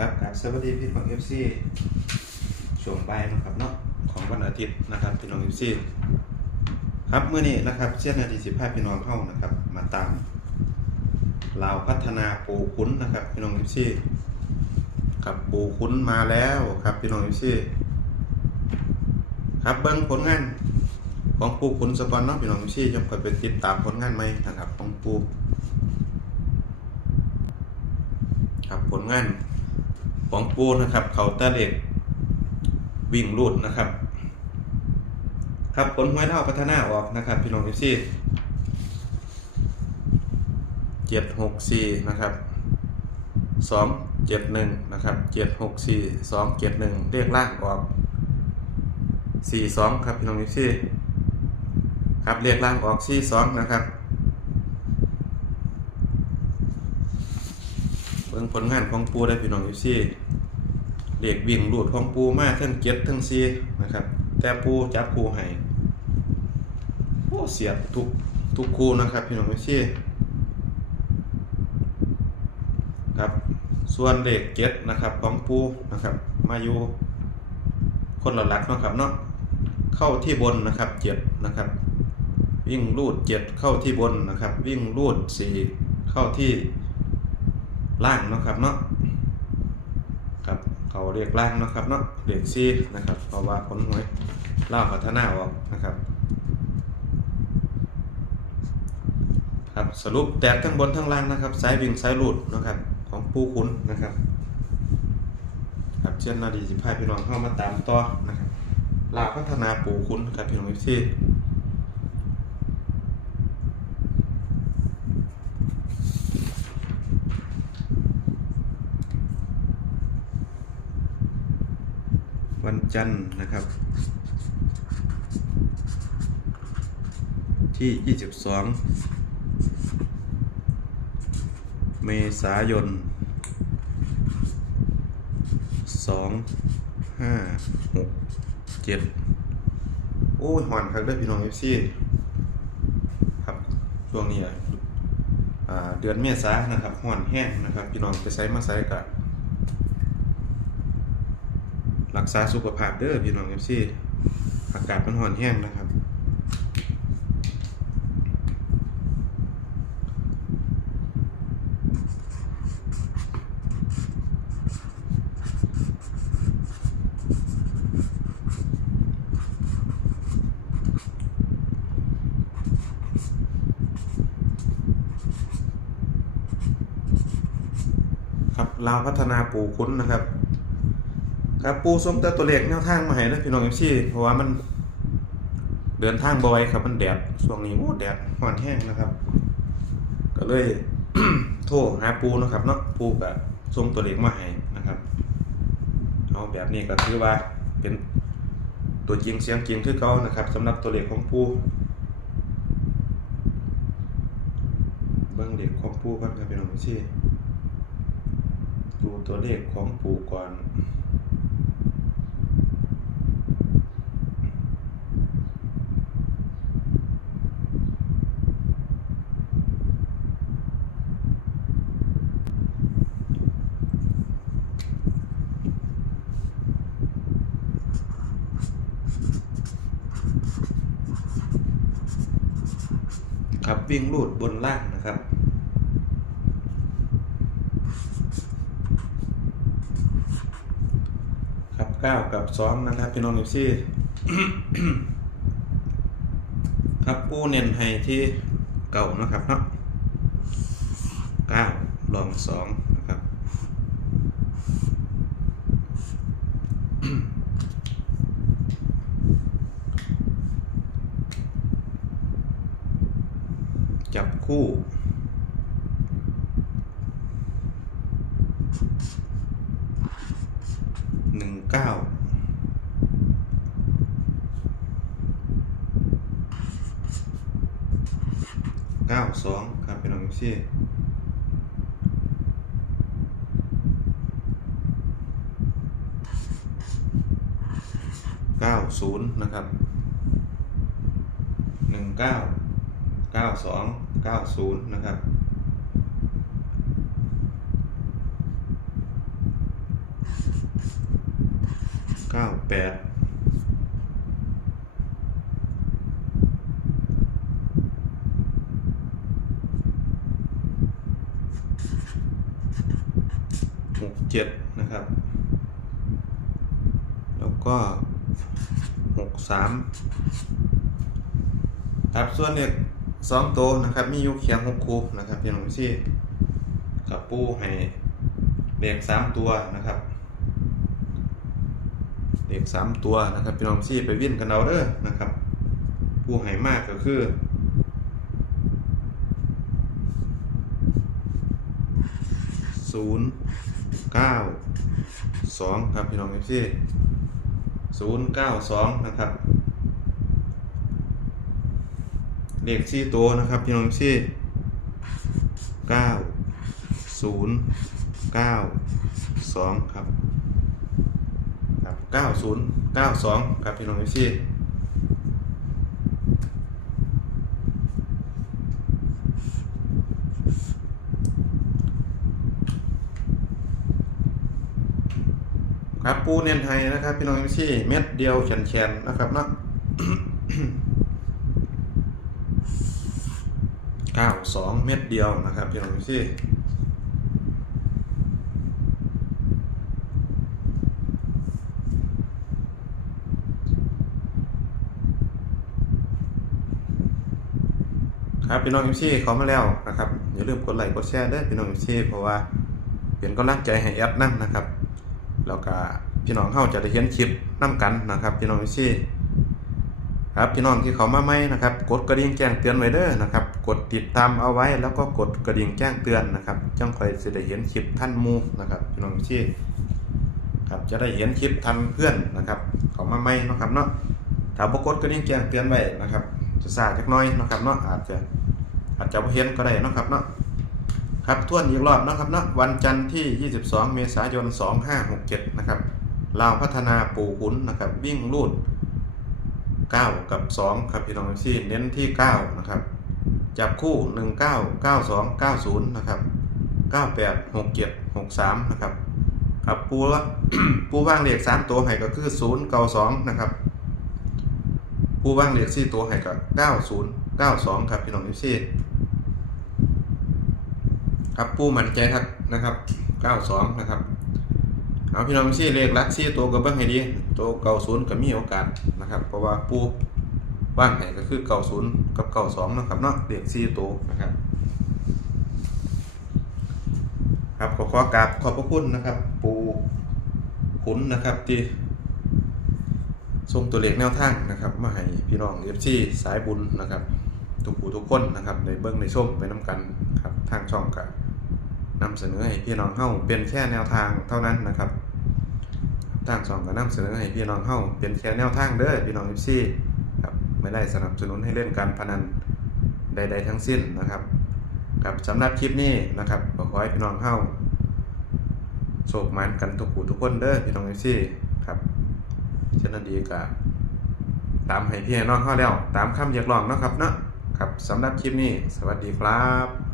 รับกับสวัสดีพี่น้องเอฟซีช่วงบ่ายนะครับเนาะของวันอาทิตย์นะครับพี่น้องเอฟซีครับเมื่อนี้นะครับเช่นนาทีสิบห้าพี่น้องเข้านะครับ มาตามลาวพัฒนาปูคุ้นนะครับพี่น้องเอฟซีครับปูคุ้นมาแล้วครับพี่น้องเอฟซีครับเบิ้งผลงานของปูคุ้นสกอนเนาะพี่น้องเอฟซีจะคอยไปติดตามผลงานไหมนะครับของปูครับผลงาน ของปูนะครับ เขาตาเล็กวิ่งรูดนะครับ ครับผลห้วยเท่าพัฒนาออกนะครับ พี่น้องเอฟซีเจ็ดหกสี่นะครับสองเจ็ดหนึ่งนะครับเจ็ดหกสี่สองเจ็ดหนึ่งเรียกล่างออกสี่สองครับพี่น้องเอฟซีครับเรียกล่างออกสี่สองนะครับ เบิ่งผลงานของปูได้พี่น้องอยู่ซี่เด็กวิ่งรูดของปูมาทั้งเจ็ดทั้งซีนะครับ แต่ปูจับปูให้โอ้เสียบทุกทุกคู่นะครับพี่น้องอยู่ซี่ครับส่วนเลขเจ็ดนะครับของปูนะครับ มาอยู่คนละหลักนะครับเนาะเข้าที่บนนะครับเจ็ดนะครับ วิ่งรูดเจ็ดเข้าที่บนนะครับ วิ่งรูดสี่เข้าที่ ล่างเนาะครับเนาะครับเขาเรียกล่างเนาะครับเนาะเรียกซีนะครับเพราะว่าผลหวยเล่าพัฒนาออกนะครับครับสรุปแตกทั้งบนทั้งล่างนะครับสายวิ่งสายหลุดนะครับของปูขุนนะครับครับเช่นนาดีสิพายพี่น้องเข้ามาตามต่อนะครับลาพัฒนาปูขุนครับพี่น้องที่ วัน จันทร์นะครับ ที่ 22 เมษายน 2 5 6 7 โอ้ยหอนครับเด้พี่น้อง FC ครับช่วงนี้อะเดือนเมษานะครับหอนแห้งนะครับ พี่น้องไปใช้มาใช้กับ รักษาสุขภาพเด้อพี่น้องเอฟซีอากาศมันร้อนแห้งนะครับครับลาวพัฒนาปูคุ้นนะครับ ครับปูส้มแต่ตัวเล็กแนวทางมาให้นะพี่น้องเอฟซีเพราะว่ามันเดินทางบ่อยครับมันแดดช่วงนี้โอ้แดดร้อนแห้งนะครับ ก็เลยโทรหาปูนะครับเนาะปูกับส้มตัวเล็กมาให้นะครับเอาแบบนี้ก็ถือว่าเป็นตัวจริงเสียงจริงคือเก่านะครับสำหรับตัวเล็กของปูเบิ้องเด็กของปูกันครับพี่น้องเอฟซีดูตัวเลขของปูก่อน วิ่งลูดบนล่างนะครับ ครับเก้ากับสองนะครับพี่น้องเอฟซีครับปูเน้นให้ที่เก่านะครับเนาะเก้าลองสองนะครับ จับคู่ หนึ่งเก้าเก้าสองครับเป็นน้องซี่เก้าศูนย์นะครับหนึ่งเก้า เก้าสองเก้าศูนย์นะครับ เก้าแปดหกเจ็ดนะครับ แล้วก็หกสามครับส่วนเลข สองตัวนะครับ มีอยู่เขียงหกคูนะครับพี่น้องที่กับปูให้เลขสามตัวนะครับเลขสามตัวนะครับพี่น้องที่ไปวิ่นกันเอาเด้อนะครับ ปูให้มากก็คือศูนย์เก้าสองครับพี่น้องที่ศูนย์เก้าสองนะครับ เลขสี่ตัวนะครับ พี่น้องที่เก้าศูนย์เก้าสองครับครับเก้าศูนย์เก้าสองครับพี่น้องที่ครับปูเนียนไทยนะครับ พี่น้องที่เม็ดเดียวแฉนๆนะครับเนาะ เก้าสองเม็ดเดียวนะครับพี่น้องที่ครับพี่น้องเอฟซีเขามาแล้วนะครับอย่าลืมกดไลค์กดแชร์ด้วยพี่น้องเอฟซีเพราะว่าเป็นกำลังใจให้แอดนั่นนะครับแล้วก็พี่น้องเข้าจะได้เห็นคลิปนํกันนะครับ พี่น้องเอฟซีครับพี่น้องที่เขามาใหม่นะครับ กดกระดิ่งแจ้งเตือนไว้เด้อนะครับ กดติดตามเอาไว้แล้วก็กดกระดิ่งแจ้งเตือนนะครับจังคอยจะได้เห็นคลิปท่านมูนะครับพี่น้องที่ครับจะได้เห็นคลิปทันเพื่อนนะครับเขามาใหม่นะครับเนาะถ้าบ่กดกระดิ่งแจ้งเตือนไว้นะครับ จะสาจักหน้อยนะครับเนาะอาจจะอาจจะบ่เห็นก็ได้นะครับเนาะครับทวนอีกรอบนะครับเนาะวันจันทร์ที่ 22 เมษายน 2567 นะครับลาวพัฒนาปู่ขุนนะครับวิ่งลูด 9 กับ 2 ครับพี่น้องที่เน้นที่ 9 นะครับ จับคู่ 1 9 9 2 9 0 นะครับ 98 67 63 นะครับครับปูละปูว่างเลข3ตัวให้ก็คือ0 9 2นะครับ ปูว่างเลข4ตัวให้ก็90 92ครับพี่น้องที่ครับปูมันใจครับนะครับ92นะครับเอาพี่น้องซี่เลขลักซี่ตัวกับเบิ้งให้ดีตัวเก่าศูนย์ก็มีโอกาสนะครับ เพราะว่าปู บ้านไหนก็คือเก่าศูนย์กับเก่าสองนะครับเนาะเลขซี่ตัวนะครับ ครับขอขอกราบขอบพระคุณนะครับ ปูขุนนะครับที่ส่งตัวเลขแนวทางนะครับ มาให้พี่น้องเอฟซีสายบุญนะครับ ทุกผู้ทุกคนนะครับในเบิ้องในส้มไปน้กันครับทางช่องกับนำเสนอให้พี่น้องเฮาเป็นแค่แนวทางเท่านั้นนะครับทางสองก็นำเสนอให้พี่น้องเฮาเป็นแค่แนวทางเด้อพี่น้อง FC ครับ ไม่ได้สนับสนุนให้เล่นการพนันใด ๆ ทั้งสิ้นนะครับครับสำหรับคลิปนี้นะครับขอให้พี่น้องเข้าโชคมันกันทุกผู้ทุกคนเด้อพี่น้อง FC ครับเช่นนั้นดีกับตามให้พี่น้องเข้าแล้ว ตามคำเรียกร้องนะครับเนาะครับสำหรับคลิปนี้ สวัสดีครับ